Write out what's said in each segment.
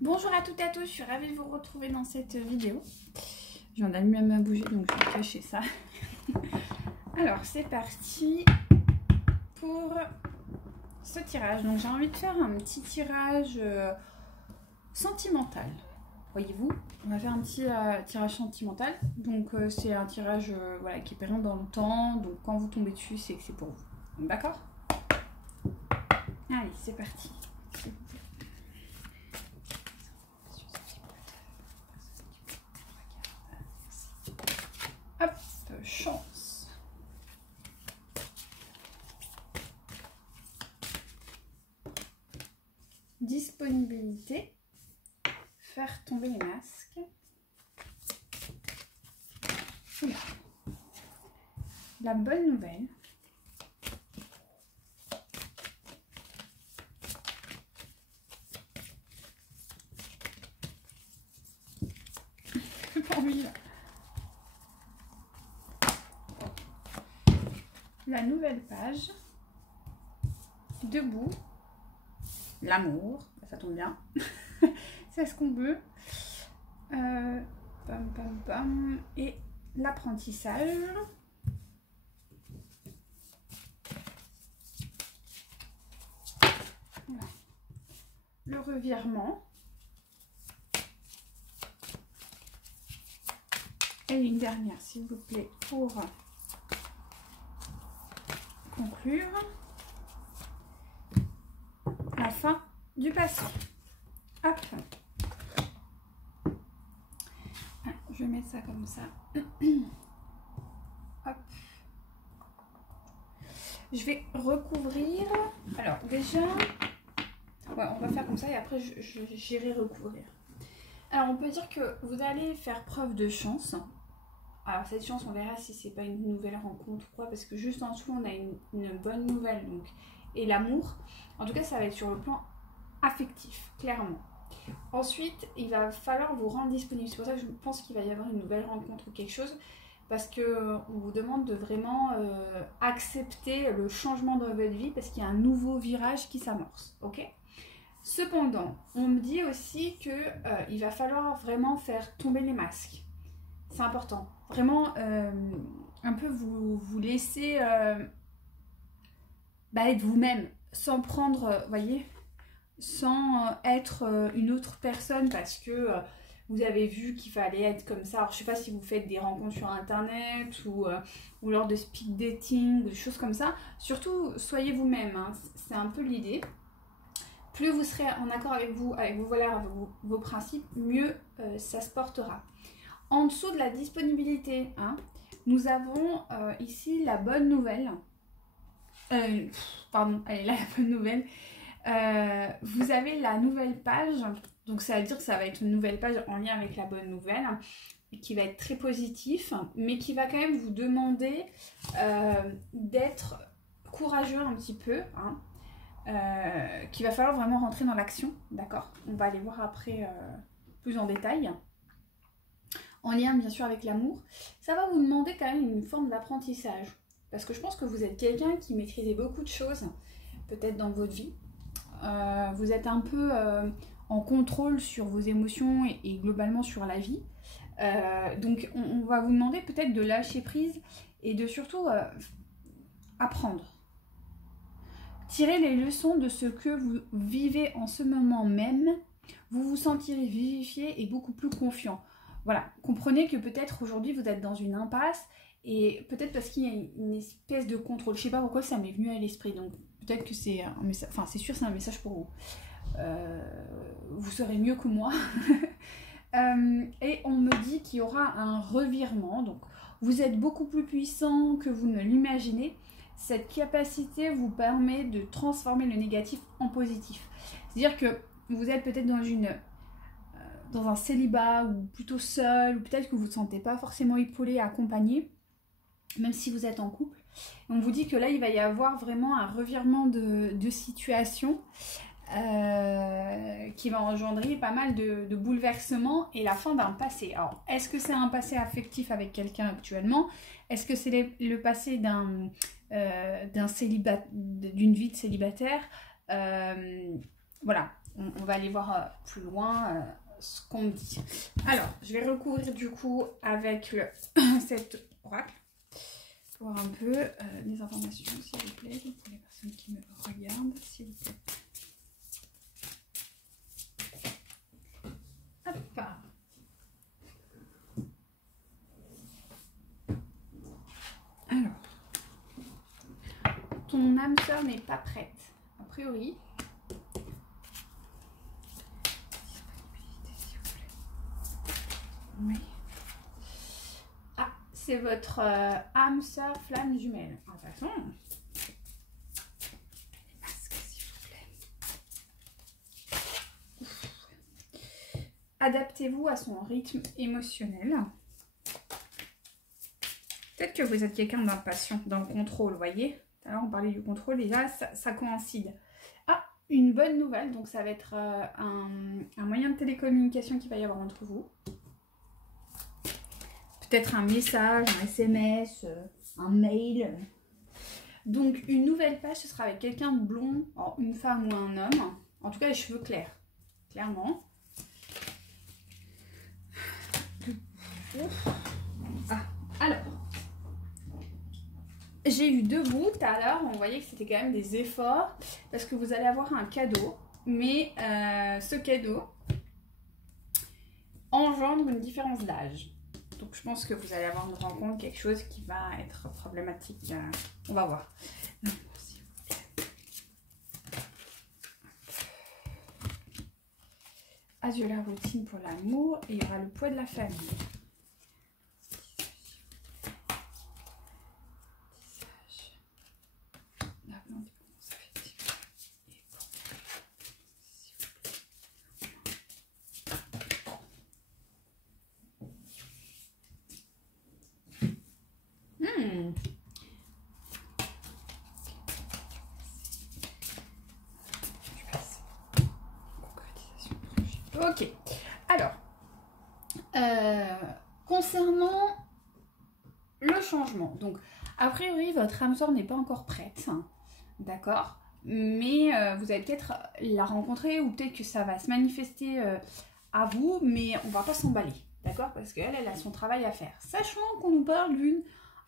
Bonjour à toutes et à tous, je suis ravie de vous retrouver dans cette vidéo. Je viens d'allumer ma bougie donc je vais cacher ça. Alors c'est parti pour ce tirage. Donc j'ai envie de faire un petit tirage sentimental. Voyez-vous, on va faire un petit tirage sentimental. Donc c'est un tirage voilà, qui est pérenne dans le temps. Donc quand vous tombez dessus, c'est que c'est pour vous. D'accord? Allez, c'est parti. Hop, chance. Disponibilité. Faire tomber les masques. Oula. La bonne nouvelle. Formule. La nouvelle page. Debout. L'amour. Ça tombe bien. C'est ce qu'on veut. Pam, pam, pam. Et l'apprentissage. Voilà. Le revirement. Et une dernière, s'il vous plaît, pour conclure. La fin du passé. Hop. Je vais mettre ça comme ça. Hop. Je vais recouvrir. Alors déjà, ouais, on va faire comme ça et après j'irai recouvrir. Alors on peut dire que vous allez faire preuve de chance. Alors cette chance, on verra si c'est pas une nouvelle rencontre ou quoi, parce que juste en dessous on a une bonne nouvelle donc, et l'amour. En tout cas ça va être sur le plan affectif, clairement. Ensuite, il va falloir vous rendre disponible. C'est pour ça que je pense qu'il va y avoir une nouvelle rencontre ou quelque chose, parce qu'on vous demande de vraiment accepter le changement dans votre vie, parce qu'il y a un nouveau virage qui s'amorce, ok? Cependant, on me dit aussi qu'il va falloir vraiment faire tomber les masques. C'est important. Vraiment, un peu vous laisser être vous-même, sans prendre, voyez, sans être une autre personne parce que vous avez vu qu'il fallait être comme ça. Alors je sais pas si vous faites des rencontres sur internet ou lors de speed dating, des choses comme ça. Surtout soyez vous-même, hein. C'est un peu l'idée. Plus vous serez en accord avec vos valeurs, avec vos principes, mieux ça se portera. En dessous de la disponibilité, hein, nous avons ici la bonne nouvelle. Pardon, allez là, la bonne nouvelle. Vous avez la nouvelle page, donc ça veut dire que ça va être une nouvelle page en lien avec la bonne nouvelle, qui va être très positif, mais qui va quand même vous demander d'être courageux un petit peu, hein, qu'il va falloir vraiment rentrer dans l'action, d'accord? On va aller voir après plus en détail. En lien bien sûr avec l'amour, ça va vous demander quand même une forme d'apprentissage, parce que je pense que vous êtes quelqu'un qui maîtrisez beaucoup de choses, peut-être dans votre vie. Vous êtes un peu en contrôle sur vos émotions et globalement sur la vie. Donc on va vous demander peut-être de lâcher prise et de surtout apprendre. Tirez les leçons de ce que vous vivez en ce moment même. Vous vous sentirez vivifié et beaucoup plus confiant. Voilà, comprenez que peut-être aujourd'hui vous êtes dans une impasse et peut-être parce qu'il y a une espèce de contrôle. Je sais pas pourquoi ça m'est venu à l'esprit, donc peut-être que c'est un message, enfin c'est sûr c'est un message pour vous. Vous saurez mieux que moi. Et on me dit qu'il y aura un revirement, donc vous êtes beaucoup plus puissant que vous ne l'imaginez. Cette capacité vous permet de transformer le négatif en positif. C'est-à-dire que vous êtes peut-être dans un célibat ou plutôt seul, ou peut-être que vous ne vous sentez pas forcément épaulé, accompagné, même si vous êtes en couple. On vous dit que là, il va y avoir vraiment un revirement de situation qui va engendrer pas mal de bouleversements et la fin d'un passé. Alors, est-ce que c'est un passé affectif avec quelqu'un actuellement? Est-ce que c'est le passé d'une vie de célibataire? Voilà. on va aller voir plus loin ce qu'on me dit. Alors, je vais recouvrir du coup avec cet oracle. Voir un peu les informations, s'il vous plaît, pour les personnes qui me regardent, s'il vous plaît. Hop. Alors, ton âme sœur n'est pas prête, a priori. Oui. Ah, c'est votre âme sœur flamme jumelle. Attention. Les masques, s'il vous plaît. Adaptez-vous à son rythme émotionnel. Peut-être que vous êtes quelqu'un d'impatient dans le contrôle, vous voyez. Alors on parlait du contrôle et là ça coïncide. Ah, une bonne nouvelle, donc ça va être un moyen de télécommunication qu'il va y avoir entre vous. Peut-être un message, un SMS, un mail. Donc une nouvelle page, ce sera avec quelqu'un de blond, une femme ou un homme. En tout cas les cheveux clairs, clairement. Ah, alors. J'ai eu 2 bouts tout à l'heure, on voyait que c'était quand même des efforts parce que vous allez avoir un cadeau, mais ce cadeau engendre une différence d'âge. Donc je pense que vous allez avoir une rencontre, quelque chose qui va être problématique. On va voir. As de la routine pour l'amour et il y aura le poids de la famille. Ok, alors, concernant le changement, donc a priori votre âme sœur n'est pas encore prête, hein, d'accord, mais vous allez peut-être la rencontrer ou peut-être que ça va se manifester à vous, mais on va pas s'emballer, d'accord, parce qu'elle, elle a son travail à faire, sachant qu'on nous parle d'une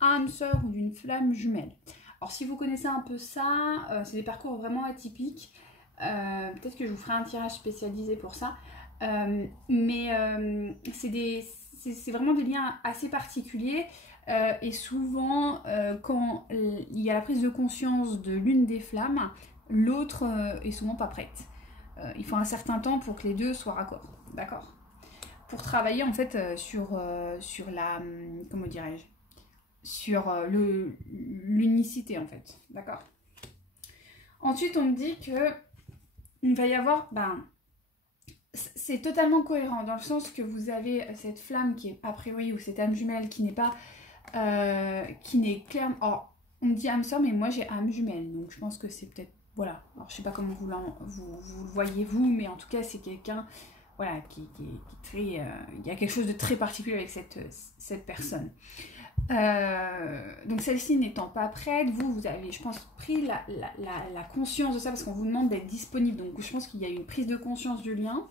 âme sœur ou d'une flamme jumelle. Alors si vous connaissez un peu ça, c'est des parcours vraiment atypiques. Peut-être que je vous ferai un tirage spécialisé pour ça. Mais c'est vraiment des liens assez particuliers. Et souvent, quand il y a la prise de conscience de l'une des flammes, l'autre est souvent pas prête. Il faut un certain temps pour que les deux soient raccords. D'accord ? Pour travailler en fait sur la... Comment dirais-je ? Sur l'unicité en fait. D'accord ? Ensuite, on me dit que il va y avoir, c'est totalement cohérent dans le sens que vous avez cette flamme qui est a priori, ou cette âme jumelle qui n'est pas, qui n'est clairement, alors on me dit âme sœur mais moi j'ai âme jumelle, donc je pense que c'est peut-être, voilà, alors je sais pas comment vous le voyez vous, mais en tout cas c'est quelqu'un, voilà, qui est très, il y a quelque chose de très particulier avec cette personne. Donc celle-ci n'étant pas prête, vous avez, je pense, pris la conscience de ça parce qu'on vous demande d'être disponible. Donc je pense qu'il y a une prise de conscience du lien.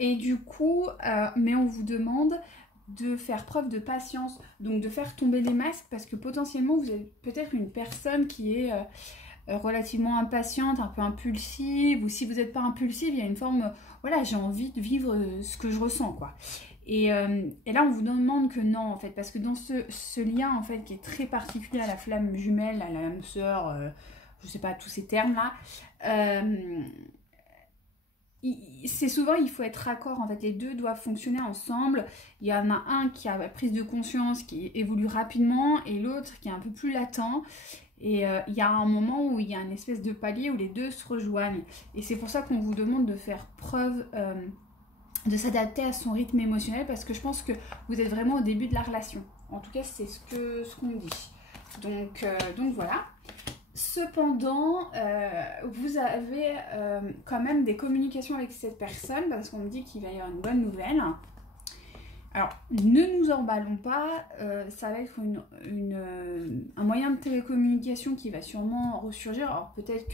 Et du coup, mais on vous demande de faire preuve de patience, donc de faire tomber les masques parce que potentiellement vous avez peut-être une personne qui est relativement impatiente, un peu impulsive, ou si vous n'êtes pas impulsive, il y a une forme, voilà, j'ai envie de vivre ce que je ressens, quoi. Et là, on vous demande que non, en fait, parce que dans ce lien, en fait, qui est très particulier à la flamme jumelle, à la âme sœur, je sais pas, tous ces termes-là, c'est souvent, il faut être raccord, en fait, les deux doivent fonctionner ensemble. Il y en a un qui a la prise de conscience, qui évolue rapidement, et l'autre qui est un peu plus latent. Et il y a un moment où il y a une espèce de palier où les deux se rejoignent. Et c'est pour ça qu'on vous demande de faire preuve... de s'adapter à son rythme émotionnel parce que je pense que vous êtes vraiment au début de la relation. En tout cas, c'est ce qu'on dit. Donc voilà. Cependant, vous avez quand même des communications avec cette personne parce qu'on me dit qu'il va y avoir une bonne nouvelle. Alors, ne nous emballons pas, ça va être un moyen de télécommunication qui va sûrement ressurgir. Alors peut-être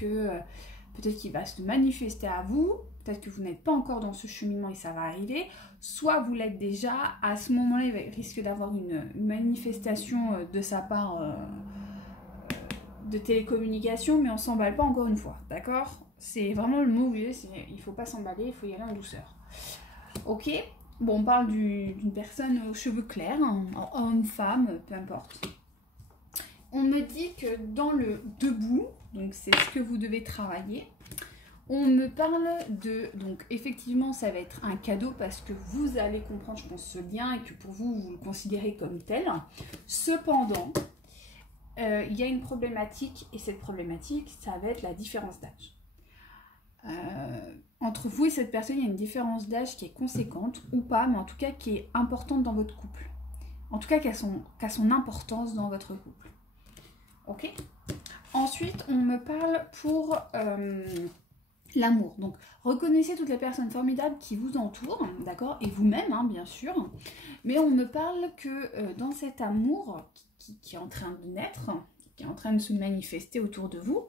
peut-être qu'il va se manifester à vous, peut-être que vous n'êtes pas encore dans ce cheminement et ça va arriver, soit vous l'êtes déjà, à ce moment-là, il risque d'avoir une manifestation de sa part de télécommunication, mais on s'emballe pas encore une fois, d'accord? C'est vraiment le mot, il ne faut pas s'emballer, il faut y aller en douceur. Ok? Bon, on parle d'une personne aux cheveux clairs, hein, homme, femme, peu importe. On me dit que dans le debout, donc c'est ce que vous devez travailler, on me parle de, donc effectivement ça va être un cadeau parce que vous allez comprendre, je pense, ce lien et que pour vous, vous le considérez comme tel. Cependant, il y a une problématique et cette problématique, ça va être la différence d'âge. Entre vous et cette personne, il y a une différence d'âge qui est conséquente ou pas, mais en tout cas qui est importante dans votre couple. En tout cas qui a son importance dans votre couple. Ok? Ensuite, on me parle pour l'amour. Donc, reconnaissez toutes les personnes formidables qui vous entourent, d'accord? Et vous-même, hein, bien sûr. Mais on me parle que dans cet amour qui est en train de naître, qui est en train de se manifester autour de vous,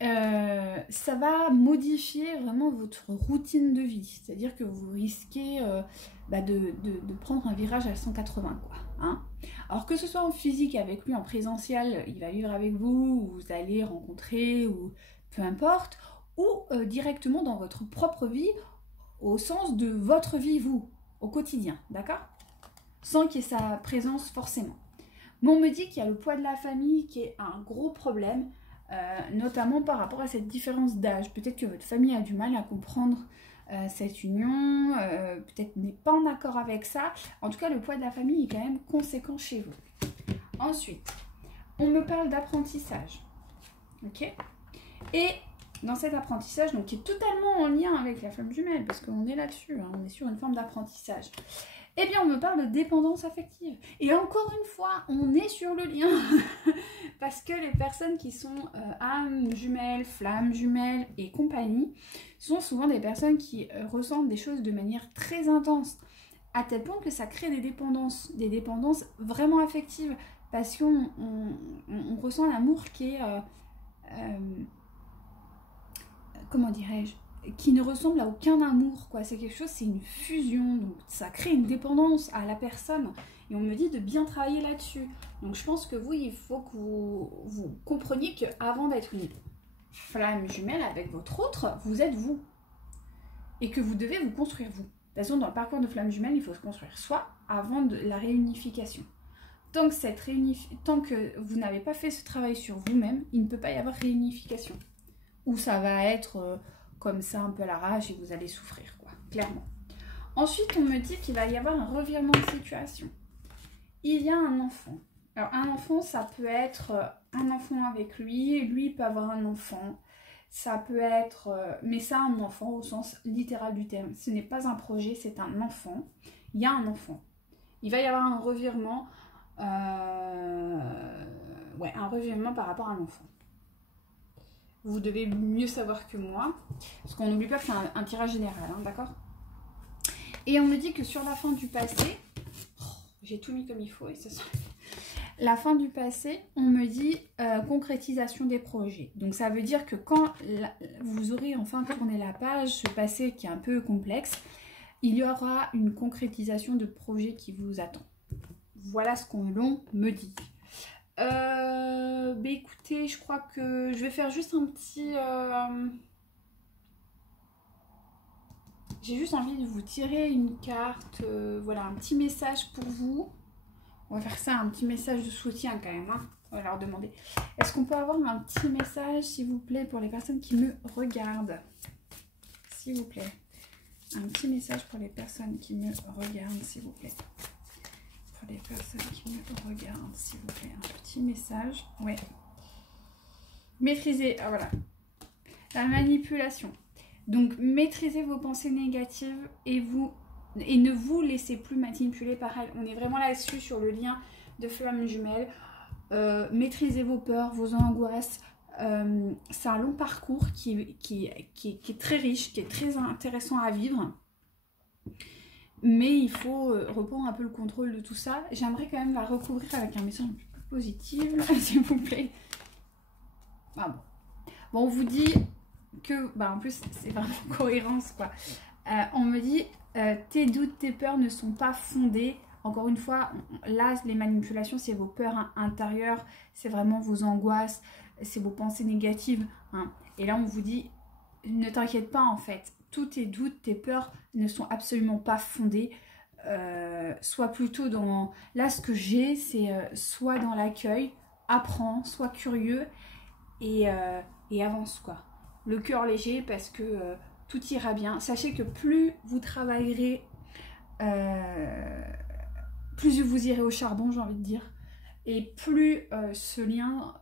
ça va modifier vraiment votre routine de vie. C'est-à-dire que vous risquez de prendre un virage à 180, quoi. Hein. Alors que ce soit en physique avec lui, en présentiel, il va vivre avec vous, vous allez rencontrer, ou peu importe, ou directement dans votre propre vie, au sens de votre vie, vous, au quotidien, d'accord? Sans qu'il y ait sa présence forcément. Mais on me dit qu'il y a le poids de la famille qui est un gros problème, notamment par rapport à cette différence d'âge. Peut-être que votre famille a du mal à comprendre cette union, peut-être n'est pas en accord avec ça. En tout cas, le poids de la famille est quand même conséquent chez vous. Ensuite, on me parle d'apprentissage. Ok? Et dans cet apprentissage, donc qui est totalement en lien avec la flamme jumelle, parce qu'on est là-dessus, hein, on est sur une forme d'apprentissage. Eh bien, on me parle de dépendance affective. Et encore une fois, on est sur le lien. Parce que les personnes qui sont âmes jumelles, flammes jumelles et compagnie, sont souvent des personnes qui ressentent des choses de manière très intense. À tel point que ça crée des dépendances vraiment affectives. Parce qu'on ressent l'amour qui est... comment dirais-je, qui ne ressemble à aucun amour, quoi. C'est quelque chose, c'est une fusion, donc ça crée une dépendance à la personne. Et on me dit de bien travailler là-dessus. Donc je pense que vous, il faut que vous compreniez qu'avant d'être une flamme jumelle avec votre autre, vous êtes vous. Et que vous devez vous construire vous. De toute façon, dans le parcours de flamme jumelle, il faut se construire soi avant de la réunification. Tant que vous n'avez pas fait ce travail sur vous-même, il ne peut pas y avoir réunification. Ou ça va être comme ça un peu à l'arrache et vous allez souffrir, quoi, clairement. Ensuite, on me dit qu'il va y avoir un revirement de situation. Il y a un enfant. Alors, un enfant, ça peut être un enfant avec lui peut avoir un enfant. Ça peut être... mais ça, un enfant au sens littéral du terme. Ce n'est pas un projet, c'est un enfant. Il y a un enfant. Il va y avoir un revirement... un revirement par rapport à un enfant. Vous devez mieux savoir que moi, parce qu'on n'oublie pas que c'est un tirage général, hein, d'accord? Et on me dit que sur la fin du passé, j'ai tout mis comme il faut, et ça la fin du passé, on me dit concrétisation des projets. Donc ça veut dire que quand vous aurez enfin tourné la page, ce passé qui est un peu complexe, il y aura une concrétisation de projet qui vous attend. Voilà ce qu'on me dit. Écoutez, je crois que je vais faire juste un petit... J'ai juste envie de vous tirer une carte, voilà, un petit message pour vous. On va faire ça, un petit message de soutien quand même, hein. On va leur demander. Est-ce qu'on peut avoir un petit message, s'il vous plaît, pour les personnes qui me regardent? S'il vous plaît. Un petit message pour les personnes qui me regardent, s'il vous plaît. Pour les personnes qui me regardent, s'il vous plaît. Un petit message. Ouais. Maîtrisez, ah voilà. La manipulation. Donc, maîtrisez vos pensées négatives et ne vous laissez plus manipuler par elles. On est vraiment là-dessus sur le lien de flamme jumelle. Maîtrisez vos peurs, vos angoisses. C'est un long parcours qui est très riche, qui est très intéressant à vivre. Mais il faut reprendre un peu le contrôle de tout ça. J'aimerais quand même la recouvrir avec un message un peu plus positif, s'il vous plaît. Ah bon. Bon, on vous dit que, bah en plus c'est vraiment cohérence quoi. On me dit tes doutes, tes peurs ne sont pas fondés. Encore une fois, là les manipulations c'est vos peurs intérieures, c'est vraiment vos angoisses, c'est vos pensées négatives. Hein. Et là on vous dit ne t'inquiète pas en fait, tous tes doutes, tes peurs ne sont absolument pas fondés. Sois plutôt dans... Là ce que j'ai c'est soit dans l'accueil, apprends, sois curieux et avance quoi. Le cœur léger parce que tout ira bien. Sachez que plus vous travaillerez, plus vous irez au charbon, j'ai envie de dire, et plus ce lien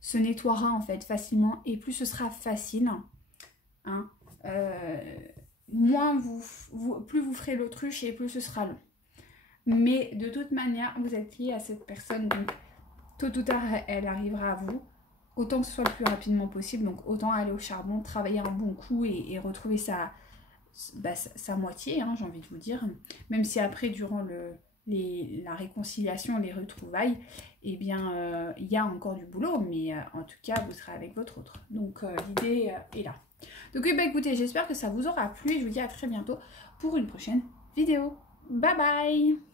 se nettoiera en fait facilement et plus ce sera facile. Hein. Moins plus vous ferez l'autruche et plus ce sera long. Mais de toute manière, vous êtes lié à cette personne, donc tôt ou tard, elle arrivera à vous. Autant que ce soit le plus rapidement possible, donc autant aller au charbon, travailler un bon coup et retrouver sa moitié, hein, j'ai envie de vous dire. Même si après, durant la réconciliation, les retrouvailles, eh bien, il y a encore du boulot, mais en tout cas, vous serez avec votre autre. Donc, l'idée est là. Donc, bah, écoutez, j'espère que ça vous aura plu et je vous dis à très bientôt pour une prochaine vidéo. Bye bye!